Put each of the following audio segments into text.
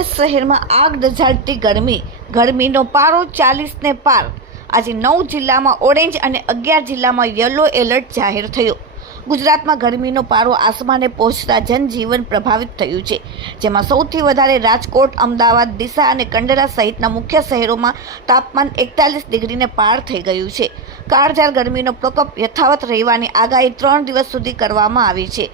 સુરત શહેરમાં આગ દઝાડતી ગરમીનો પારો 40ને પાર। આજે 9 જિલ્લામાં ઓરેન્જ અને 11 જિલ્લામાં યલો એલર્ટ જાહેર થયો। ગુજરાતમાં ગરમીનો પારો આસમાને પહોંચતા જનજીવન પ્રભાવિત થયું છે, જેમાં સૌથી વધારે રાજકોટ, અમદાવાદ, ડીસા અને કંડલા સહિતના મુખ્ય શહેરોમાં તાપમાન 41 ડિગ્રીને પાર થઈ ગયું છે। કાળઝાળ ગરમીનો પ્રકોપ યથાવત રહેવાની આગાહી 3 દિવસ સુધી કરવામાં આવી છે।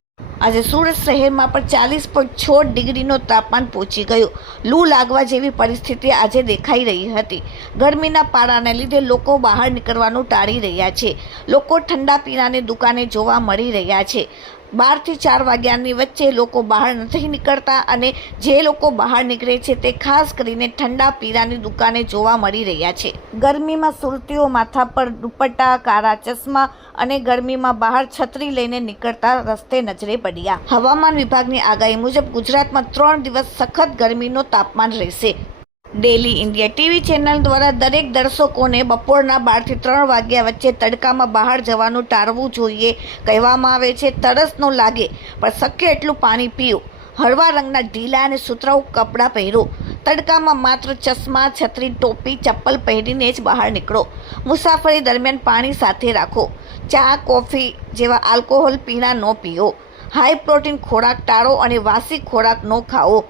આજે સુરત શહેરમાં પણ 40.6 ડિગ્રીનો તાપમાન પહોંચી ગયું। લૂ લાગવા જેવી પરિસ્થિતિ આજે દેખાઈ રહી હતી। ગરમીના પારાને લીધે લોકો બહાર નીકળવાનું ટાળી રહ્યા છે। લોકો ઠંડા પીણાની દુકાને જોવા મળી રહ્યા છે। 12 થી 4 વાગ્યાની વચ્ચે લોકો બહાર નથી નીકળતા અને જે લોકો બહાર નીકળે છે તે ખાસ કરીને ઠંડા પીણાની દુકાને જોવા મળી રહ્યા છે। ગરમીમાં સુરતીઓ માથા પર દુપટ્ટા, કાળા ચશ્મા અને ગરમીમાં બહાર છત્રી લઈને નીકળતા રસ્તે નજરે પડ્યા। હવામાન વિભાગની આગાહી મુજબ ગુજરાતમાં 3 દિવસ સખત ગરમીનો તાપમાન રહેશે। ડેલી ઇન્ડિયા ટીવી ચેનલ દ્વારા દરેક દર્શકોને બપોરના 12 થી 3 વાગ્યા વચ્ચે તડકામાં બહાર જવાનું ટાળવું જોઈએ કહેવામાં આવે છે। તરસ ન લાગે પણ શક્ય એટલું પાણી પીઓ, હળવા રંગના ઢીલા અને સુતરાઉ કપડાં પહેરો, તડકામાં માત્ર ચશ્મા, છત્રી, ટોપી, ચપ્પલ પહેરીને જ બહાર નીકળો। મુસાફરી દરમિયાન પાણી સાથે રાખો। ચા, કોફી જેવા આલ્કોહોલ પીણા ન પીઓ। હાઈ પ્રોટીન ખોરાક ટાળો અને વાસી ખોરાક ન ખાઓ।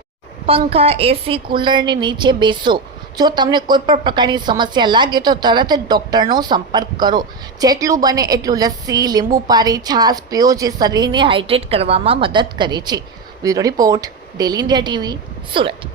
પંખા, એસી, કુલરની નીચે બેસો। જો તમને કોઈ પણ પ્રકારની સમસ્યા લાગે તો તરત જ ડૉક્ટરનો સંપર્ક કરો। જેટલું બને એટલું લસ્સી, લીંબુ પાણી, છાશ પીઓ, જે શરીરને હાઇડ્રેટ કરવામાં મદદ કરે છે। Bureau report, daily India TV, Surat.